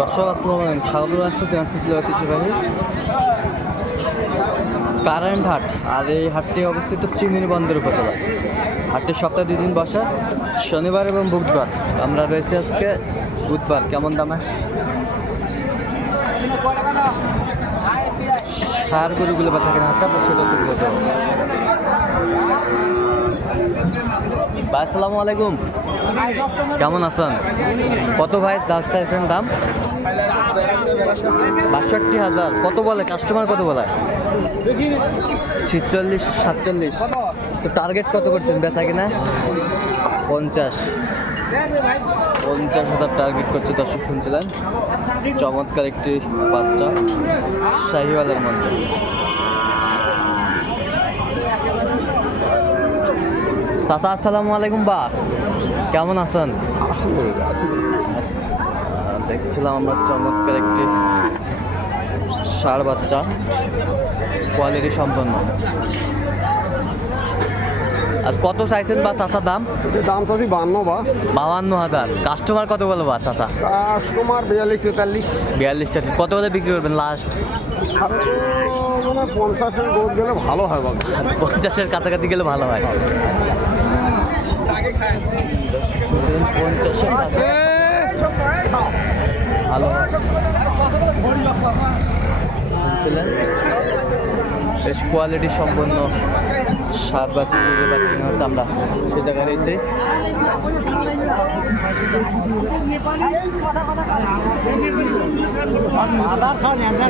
দর্শক, আসসালামু স্বাগত জানাচ্ছি ঐতিহ্যবাহী কারেন্ট হাট। আর এই হাটটি অবস্থিত চিমিনি বন্দর উপজেলা হাটটি সপ্তাহে দুই দিন বসা, শনিবার এবং বুধবার। আমরা রয়েছি আজকে বুধবার। কেমন দামে? সার গরুগুলো বা হাটটা সেটা তুলে দেবো ভাই, আসসালামু আলাইকুম। কেমন আছেন? কত ভাই দাম চাইছেন দাম? বাষট্টি হাজার। কত বলে? কাস্টমার কত বলে? ছিচল্লিশ, সাতচল্লিশ। তো টার্গেট কত করছেন বেচা কিনা? পঞ্চাশ। পঞ্চাশ হাজার টার্গেট করছে দর্শক শুনছিলেন। চমৎকার একটি বাচ্চা, শাহিওয়ালের মধ্যে। চাচা আসসালামু আলাইকুম বা। কেমন আছেন? দেখছিলাম আমরা চমৎকার একটি সার বাচ্চা কোয়ালিটি সম্পন্ন। আর কত চাইছেন বা চাচা দাম? দাম চাচ্ছি বান্ন বা। বাহান্ন হাজার। কাস্টমার কত বলে বা চাচা? কাস্টমার বিয়াল্লিশ তেতাল্লিশ। বিয়াল্লিশটা কত বলে বিক্রি করবেন লাস্ট মানে পঞ্চাশের গোদ গেলে ভালো হয় বাবা। পঞ্চাশের কাছাকাছি গেলে ভালো হয়। পঞ্চাশের ভালো হয়। শুনছিলেন বেশ কোয়ালিটি সম্পন্ন সার গরুর হচ্ছে আমরা সে জায়গায় রয়েছে।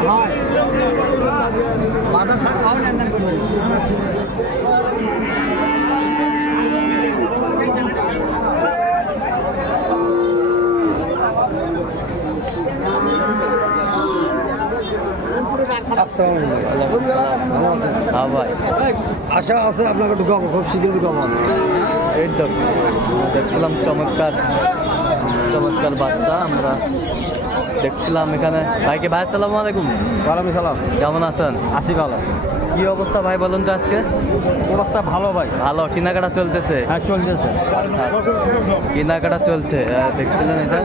হয়। লেনদেন হ্যাঁ ভাই আশা আছে আপনাকে ঢুকাবো খুব শীঘ্রই ঢুকাবো তো দেখছিলাম চমৎকার চমৎকার বাচ্চা আমরা দেখছিলাম এখানে ভাইকে ভাই আসসালামু আলাইকুম। ওয়ালাইকুম সালাম কেমন আছেন? আসি ভালো। কি অবস্থা ভাই বলুন তো আজকে? অবস্থা ভালো ভাই। ভালো কেনাকাটা চলতেছে? হ্যাঁ চলতেছে। আচ্ছা আচ্ছা। কেনাকাটা চলছে দেখছিলেন এটা?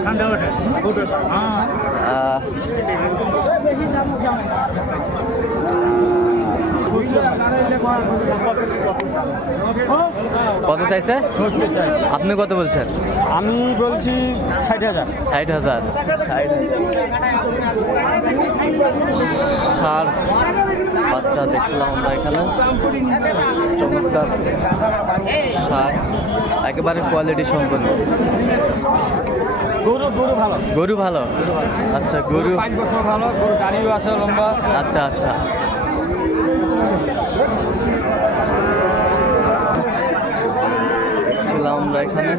কত চাইছে? আপনি কত বলছেন? আমি বলছি ষাট হাজার। ষাট হাজার। ষাট। বাচ্চা দেখছিলাম আমরা এখানে। চমৎকার ষাট একেবারে কোয়ালিটি সম্পন্ন। গরু গরু ভালো। গরু ভালো? আচ্ছা গরু পাঁচ বছর ভালো গরু আছে লম্বা। আচ্ছা আচ্ছা। ছিলাম আমরা এখানে।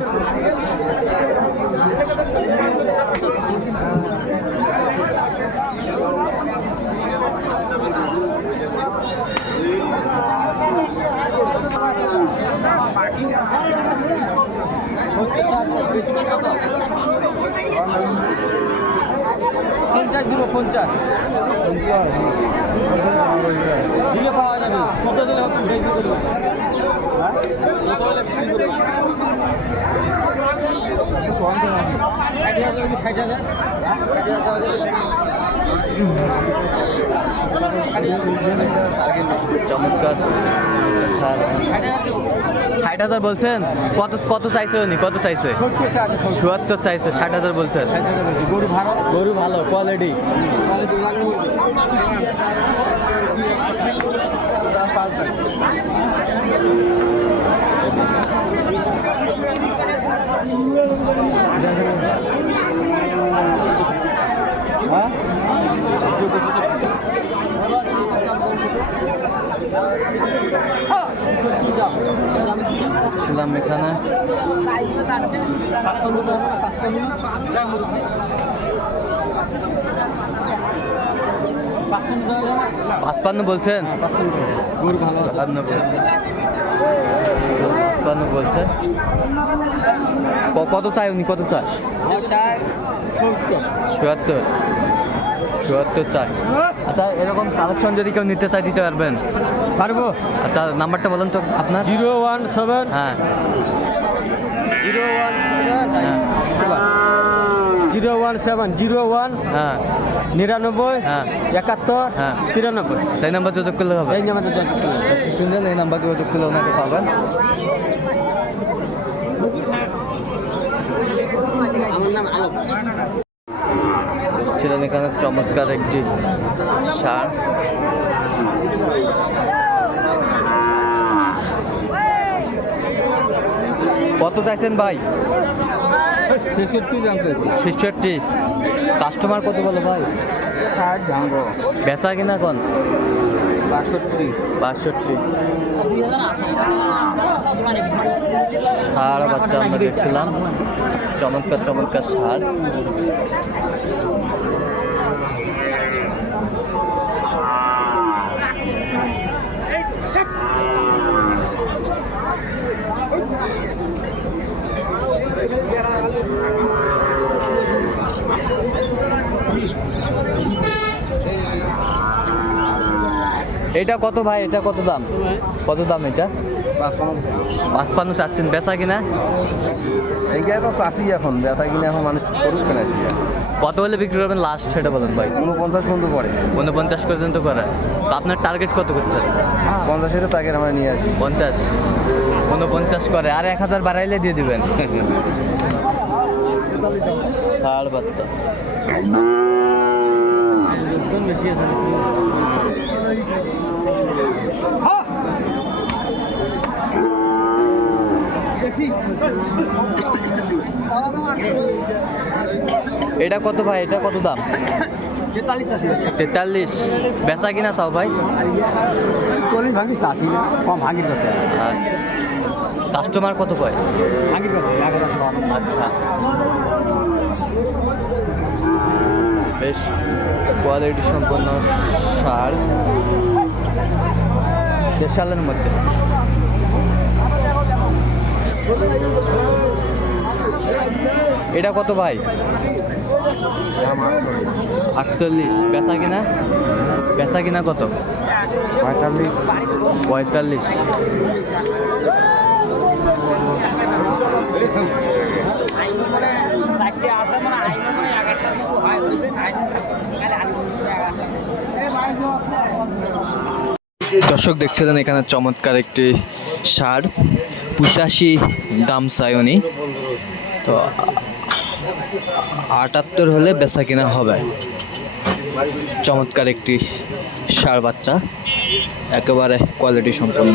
পঞ্চাশ দিব, পঞ্চাশ। দিলে পাওয়া যাবে। কত দিলে বেশি করবে কত হলে বেশি ষাট হাজার ষাট হাজার। চমৎকার। ষাট হাজার বলছেন? কত কত চাইছে উনি? কত চাইছে? চুয়াত্তর চাইছে ষাট হাজার বলছেন। গরু ভাড়া গরু ভালো কোয়ালিটি ভালো আছে পাঁচপান্ন বলছেন? পাঁচপান্ন বলছে। ক- কত চাই উনি? কত চায়? সত্তর। চুয়াত্তর চাই। আচ্ছা এরকম কালেকশন যদি কেউ নিতে চাই দিতে পারবেন। পারব। আচ্ছা নাম্বারটা বলেন তো আপনার। Zero one seven. হ্যাঁ। জিরো ওয়ান হ্যাঁ। Zero one seven zero one. হ্যাঁ। নিরানব্বই হ্যাঁ। একাত্তর হ্যাঁ। তিরানব্বই। চাই নাম্বার যোগাযোগ করলে হবে। এই নাম্বারে যোগাযোগ করুন। শুনছেন এই নাম্বার যোগাযোগ করলে ওনাকে পাবেন। আমার নাম আলোক। ছিলেন এখানে চমৎকার একটি সার। কত চাইছেন ভাই? ছেষট্টি। কাস্টমার কত বলো ভাই? বেচা কিনা কোন? বাষট্টি। বাষট্টি সার বাচ্চা আমরা দেখছিলাম। চমৎকার চমৎকার সার। এটা কত ভাই? এটা কত দাম? কত দাম এটা? পাঁচ পাঁচপান্ন চাচ্ছেন বেচা কিনা? এইটা তো চাষি এখন ব্যথা কিনা এখন মানুষ করুক কেনা কত হলে বিক্রি করবেন লাস্ট সেটা বলেন ভাই। উনপঞ্চাশ পর্যন্ত পড়ে উনপঞ্চাশ পর্যন্ত করে। তো আপনার টার্গেট কত করছেন? পঞ্চাশের টার্গেট আমরা নিয়ে আসি। পঞ্চাশ। উনপঞ্চাশ করে আর এক হাজার বাড়াইলে দিয়ে দিবেন। ষাড় বাচ্চা। বেশি আছে এটা কত ভাই? এটা কত দাম? তেতাল্লিশ বেচা কিনা চাও ভাই? চল্লিশ কম ভাঙির কাছে। আচ্ছা। কাস্টমার কত কয়? ভাঙির কাছে আচ্ছা। বেশ। কোয়ালিটি সম্পন্ন সার দেশালের মধ্যে। এটা কত ভাই? আটচল্লিশ। বেচা কিনা? বেচা কিনা কত? পঁয়তাল্লিশ। পঁয়তাল্লিশ দর্শক দেখছিলেন এখানে চমৎকার একটি সার, পঁচাশি দাম চায়নি তো আটাত্তর হলে বেচা কিনা হবে। চমৎকার একটি সার বাচ্চা, একেবারে কোয়ালিটি সম্পন্ন।